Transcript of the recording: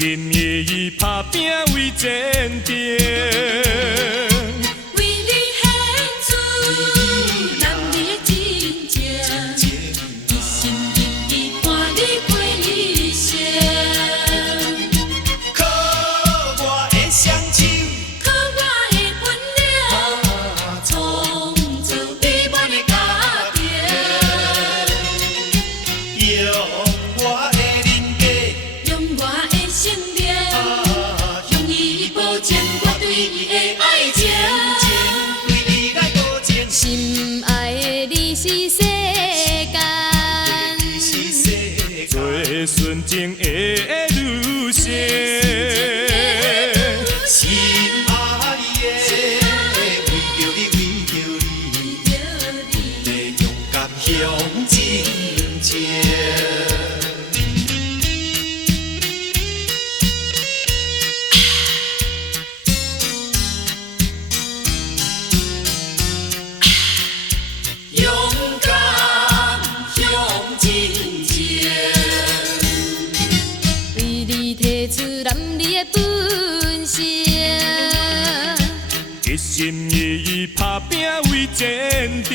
心意义打拼为前程。为你献出男儿的真情，一心一意伴你过一生。靠我的双手，靠我的本领，创造美满的家庭。用我的人格，用我的性命，用伊保证我对伊的爱情。对你来保证，心爱的你是世间是世最纯情的女性。心爱的，为着你，要勇敢向前行。勇敢向前行，为你提出男儿的本性。一心一意打拼为前程。